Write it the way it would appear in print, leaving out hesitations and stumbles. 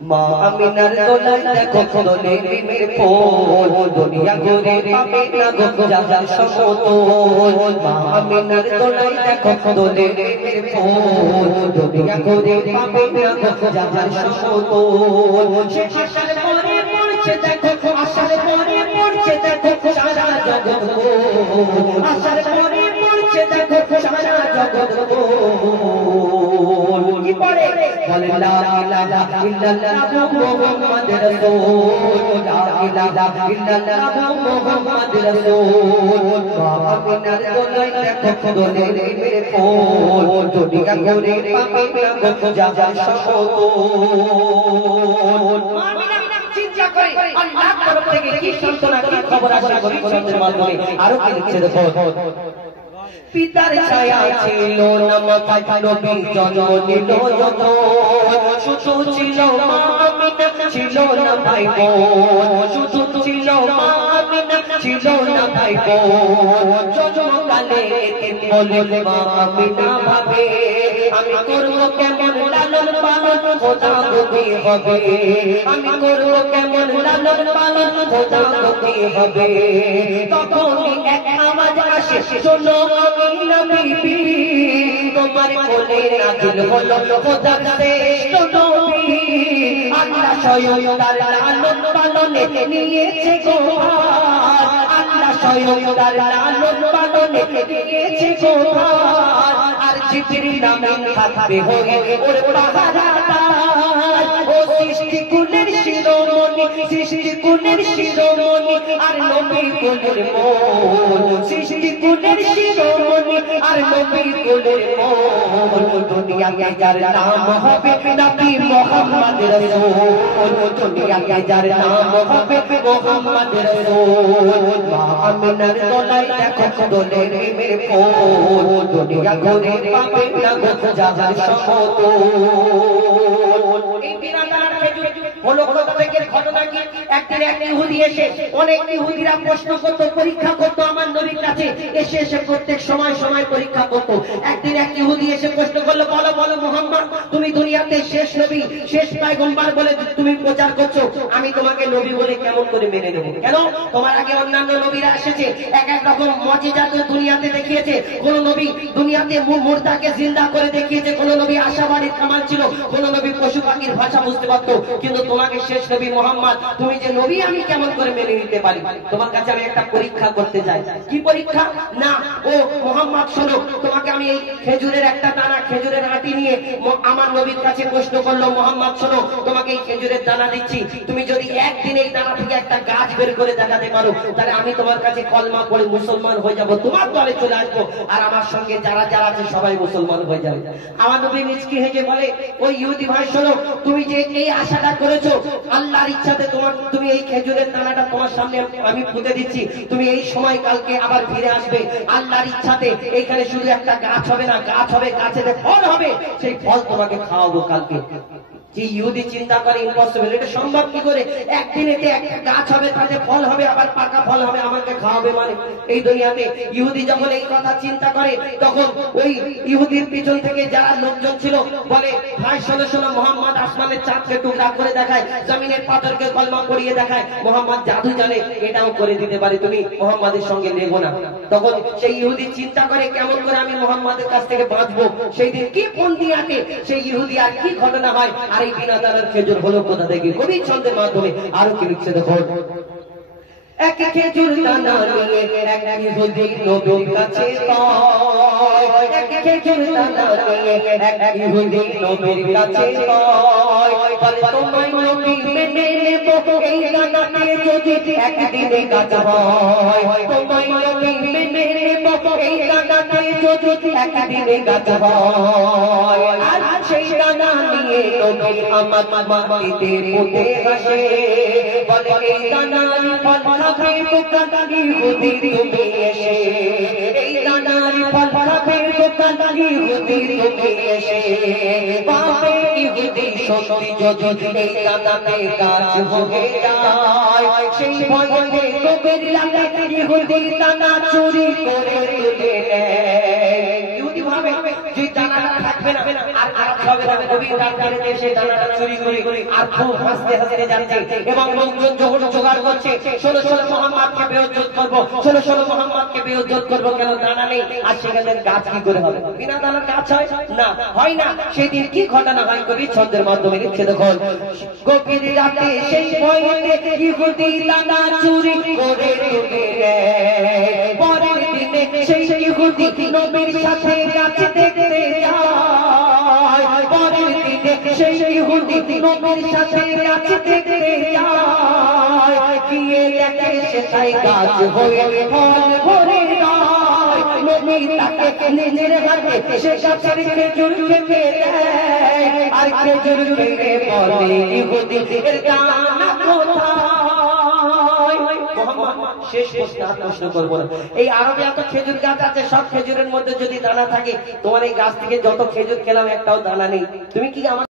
মা আমিনার দোলায় দেখো দোলে ডিমের ফোল দুনিয়া ঘুরে পাবে না গো যাবার সমতল মা আমিনার দোলায় দেখো দোলে ডিমের ফোল দুনিয়া ঘুরে পাবে না গো যাবার সমতল সে আশার পরে পড়ছে দেখো আশার পরে পড়ছে দেখো সারা জগৎ আশার পরে পড়ছে দেখো সারা জগৎ কি পড়ে বলে লা ইলাহা ইল্লাল্লাহ মুহাম্মাদুর রাসূল লা ইলাহা ইল্লাল্লাহ মুহাম্মাদুর রাসূল আমিনার দোলায় দেখো দোলে ডিমের ফোল দুনিয়া ঘুরে পাবে না গো যাবার সমতল আমিনা চিন্তা করে আল্লাহর তরফ থেকে কি সান্তনা কি খবর আসে পরিচ্ছন্নের মাধ্যমে আরো কি লিখছে দেখো পিতার ছায়া ছিল না মাথায় নবী জন্ম নিল যত শুধু ছিল মা আমিনা ছিল না ভাই বোন শুধু ছিল মা আমিনা ছিল না ভাই বোন জন্মকালে বলে মা আমিনা ভাবে আমি করব কেমন লালন পালন খোদা গতি হবে আমি করব কেমন লালন পালন খোদা গতি হবে তখনই এক আওয়াজ আসে শোনো আমিনা বিবি তোমার কোলে নাজিল হলো খোদার শ্রেষ্ঠ নবী আল্লাহ স্বয়ং তার লালন পালনে নিয়েছে গো আল্লাহ স্বয়ং তার লালন পালনে নিয়েছে গো আর জিবরিল আমিন থাকবে হয়ে ওর পাহারাদার ও সৃষ্টি কুলের শিরোমণি সৃষ্টি কুলের শিরোমণি আর নবী কুলের মন সৃষ্টি কুলের শিরোমণি আর নবী কুলের মন দুনিয়াতে যার নাম হবে নবী মুহাম্মদ রাসূল দুনিয়াতে যার নাম হবে মুহাম্মদ রাসূল মা আমিনার দোলায় দেখো দোলে ডিমের ফোল দুনিয়া ঘুরে পাবে না গো যাবার সমতল এই বিরাদার খেজুর হলো কোথা থেকে ঘটনা কি একদিন এক ইহুদি এসে অনেক ইহুদিরা প্রশ্ন করত পরীক্ষা করত আমার নবীর কাছে এসে এসে প্রত্যেক সময় সময় পরীক্ষা করত একদিন এক ইহুদি এসে প্রশ্ন করলো বলো বলো মুহাম্মদ তুমি দুনিয়াতে শেষ নবী শেষ পয়গম্বর বলে তুমি প্রচার করছো আমি তোমাকে নবী বলে কেমন করে মেনে নেব কেন তোমার আগে অন্যান্য নবীরা এসেছে এক এক রকম মুজিজা তো দুনিয়াতে দেখিয়েছে কোন নবী দুনিয়াতে মুর্দাকে জিন্দা করে দেখিয়েছে কোন নবী আশাবাড়ির কামাল ছিল কোন নবী পশু পাখির ভাষা বুঝতে পারত কিন্তু তোমাকে শেষ নবী মুহাম্মদ তুমি যে নবী আমি কেমন করে মেনে নিতে পারি তোমার কাছে আমি একটা পরীক্ষা করতে চাই কি পরীক্ষা না ও মুহাম্মদ শোনো তোমাকে আমি এই খেজুরের একটা দানা খেজুরের আটি নিয়ে আমার নবীর কাছে প্রশ্ন করলো মুহাম্মদ শোনো তোমাকে এই খেজুরের দানা দিচ্ছি তুমি যদি একদিন এই দানা থেকে একটা গাছ বের করে দেখাতে পারো তাহলে আমি তোমার কাছে কলমা পড়ে মুসলমান হয়ে যাব তোমার দলে চলে আসবো আর আমার সঙ্গে যারা যারা আছে সবাই মুসলমান হয়ে যাবে আমার নবী মিচকি হেসে বলে ওই ইহুদি ভাই শোনো তুমি যে এই আশাটা করেছো আল্লাহর ইচ্ছাতে তুমি এই খেজুরের দানাটা তোমার সামনে আমি পুঁতে দিচ্ছি তুমি এই সময় কালকে আবার ফিরে আসবে আল্লাহর ইচ্ছাতে এইখানে শুধু একটা গাছ হবে না গাছ হবে গাছেতে ফল হবে সেই ফল তোমাকে খাওয়াবো কালকে যে ইহুদি চিন্তা করে ইম্পসিবল এটা সম্ভব কি করে একদিনেতে একটা গাছ হবে তাতে ফল হবে আবার পাকা ফল হবে আমাকে খাওয়াবে মানে এই দুনিয়াতে ইহুদি যখন এই কথা চিন্তা করে তখন ওই ইহুদির পিছন থেকে যারা লোকজন ছিল বলে ভাই শোনো শোনো মুহাম্মদ আসমানের চাঁদকে টুকরা করে দেখায় জমিনের পাথরকে কলমা পড়িয়ে দেখায় মুহাম্মদ জাদু জানে এটাও করে দিতে পারে তুমি মুহাম্মাদের সঙ্গে লেগো না তখন সেই ইহুদি চিন্তা করে কেমন করে আমি মুহাম্মাদের কাছ থেকে বাঁচবো সেই দিন কি পন্থিয়াতে সেই ইহুদি আর কি ঘটনা হয় আর এই বিনাদানের খেজুর হলো কোথা থেকে কবি ছন্দের মাধ্যমে আরো কি লিখছে দেখো এক খেজুর দানা নিয়ে এক ইহুদি নবীর কাছে কয় এক খেজুর দানা নিয়ে এক ইহুদি নবীর কাছে কয় বলে তোমায় নবী মেনে নেব এই দানা নিয়ে যদি একদিনে গাছ হয় তোমায় নবী মেনে নেব এই দানা নিয়ে যদি একদিনে গাছ হয় আর সেই দানা নিয়ে নবী আমার মাটিতে পুঁতে হাসে বলে এই দানার ফল খাবে দোকানি ইহুদি তুমি এসে এই দানার ফল খাবে দোকানি ইহুদি তুমি এসে পাবে ইহুদি সত্যি যদি এই দানাতে গাছ হয়ে যায় সেই ভয়ে নবীর লাগে ইহুদি দানা চুরি করে তুলে নেয় ইহুদি ভাবে যে দানাটা থাকবে না আর কাজ হবে না গভীর রাতে এসে দানাটা চুরি করে আর খুব হাসতে হাসতে যাচ্ছে এবং লোকজন যখন জোগাড় করছে ষোলো মোহাম্মদকে বেইজ্জত করবো ষোলো মোহাম্মদকে বেইজ্জত করবো কেন দানা নেই আর সেখানে গাছ কি করে হবে বিনা দানার গাছ হয় না হয় না সেদিন কি ঘটনা হয় কবি ছন্দের মাধ্যমে লিখছে দেখুন গভীর রাতে সেই ভয়তে ইহুদি দানা চুরি করে পরের দিনে সেই ইহুদি নবীর সাথে গাছ দেখতে যায় পরের দিনে সেই ইহুদি নবীর সাথে গাছ দেখতে যায় গিয়ে দেখে সেটাই গাছ হয়ে ফল ভরে যায় নবী তাকে নিজের হাতে সে গাছের খেজুর খেতে দেয় আর খেজুর খেতে বলে ইহুদি এর দানা কোথায় শেষ প্রশ্ন করবো না এই আরবে এত খেজুর গাছ আছে সব খেজুরের মধ্যে যদি দানা থাকে তোমার এই গাছ থেকে যত খেজুর খেলাম একটাও দানা নেই তুমি কি আমার